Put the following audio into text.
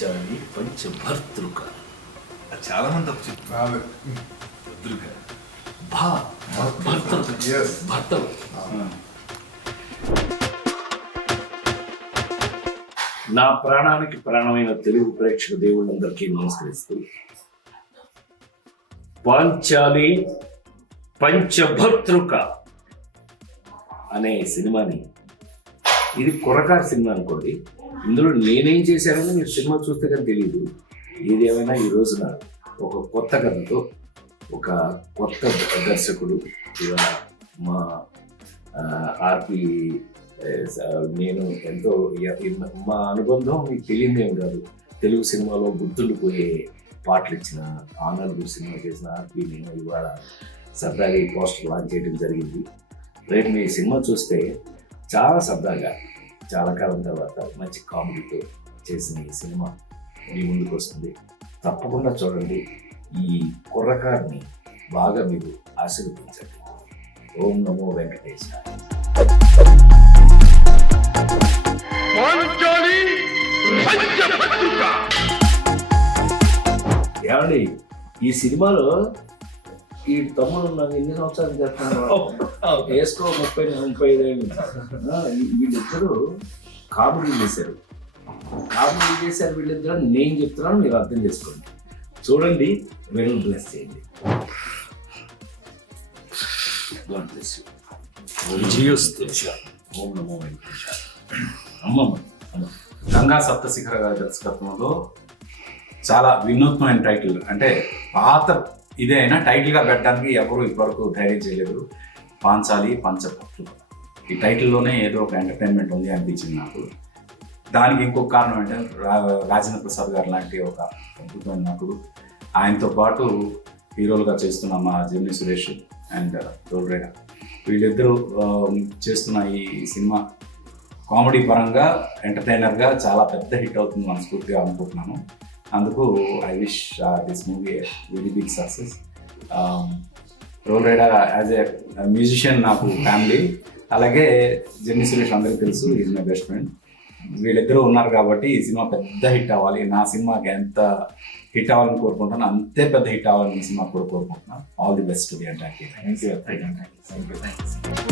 పాంచాలి పంచభర్తృక. చాలా మంది తప్పు చెప్తున్నారు. భర్తలు. నా ప్రాణానికి ప్రాణమైన తెలుగు ప్రేక్షక దేవుళ్ళందరికీ నమస్కరిస్తూ పాంచాలి పంచభర్తృక అనే సినిమాని, ఇది కుర్రకారు సినిమా అనుకోండి, ఇందులో నేనేం చేశానని మీరు సినిమా చూస్తే కానీ తెలియదు. ఏదేమైనా ఈ రోజున ఒక కొత్త కథతో ఒక కొత్త దర్శకుడు, ఇవాళ మా ఆర్పి, నేను ఎంతో మా అనుబంధం మీకు తెలియదేం కాదు. తెలుగు సినిమాలో గుర్తుండిపోయే పాటలు ఇచ్చిన, ఆనర్బుల్ సినిమా చేసిన ఆర్పి నేను ఇవాళ సరదాగా ఈ పోస్టర్ లాంచ్ చేయడం జరిగింది. రేపు మీ సినిమా చూస్తే చాలా సరదాగా, చాలా కాలం తర్వాత మంచి కామెడీతో చేసిన ఈ సినిమా మీ ముందుకు వస్తుంది. తప్పకుండా చూడండి. ఈ కుర్రకారుని బాగా మీరు ఆశీర్వదించండి. ఓం నమో వెంకటేశాయ. ఏమండి, ఈ సినిమాలో ఈ తమ్ముడు నాకు ఎన్ని సంవత్సరాలు చెప్తాను, వేసుకో 30-35 ఏళ్ళు. వీళ్ళిద్దరూ కామెడీ చేశారు వీళ్ళిద్దరూ. నేను చెప్తున్నాను, మీరు అర్థం చేసుకోండి. చూడండి, వెల్ బ్లెస్ చేయండి. ఓం నమో వెంకటేశాయ. గంగా సప్తశిఖర గారి దర్శకత్వంలో చాలా వినూత్నమైన టైటిల్, అంటే పాత ఇదే అయినా టైటిల్గా పెట్టడానికి ఎవరు ఇప్పటివరకు ధైర్యం చేయలేదు. పాంచాలి పంచభర్తృక. ఈ టైటిల్లోనే ఏదో ఒక ఎంటర్టైన్మెంట్ ఉంది అనిపించింది నాకు. దానికి ఇంకొక కారణం ఏంటంటే రాజేంద్ర ప్రసాద్ గారు లాంటి ఒక అద్భుతమైన నటుడు, ఆయనతో పాటు హీరోలుగా చేస్తున్న మా జెమిని సురేష్ అండ్ తోల్రేగా, వీళ్ళిద్దరూ చేస్తున్న ఈ సినిమా కామెడీ పరంగా, ఎంటర్టైనర్గా చాలా పెద్ద హిట్ అవుతుంది మనస్ఫూర్తిగా అనుకుంటున్నాను. అందుకు I wish this movie very big success. Roll Rida as a musician నాకు ఫ్యామిలీ, అలాగే జెమిని సురేష్ అందరికీ తెలుసు, ఈజ్ మై బెస్ట్ ఫ్రెండ్. వీళ్ళిద్దరూ ఉన్నారు కాబట్టి ఈ సినిమా పెద్ద హిట్ అవ్వాలి. నా సినిమాకి ఎంత హిట్ అవ్వాలని కోరుకుంటున్నాను, అంతే పెద్ద హిట్ అవ్వాలని ఈ సినిమా కూడా కోరుకుంటున్నాను. All the best to the entire team. Thank you.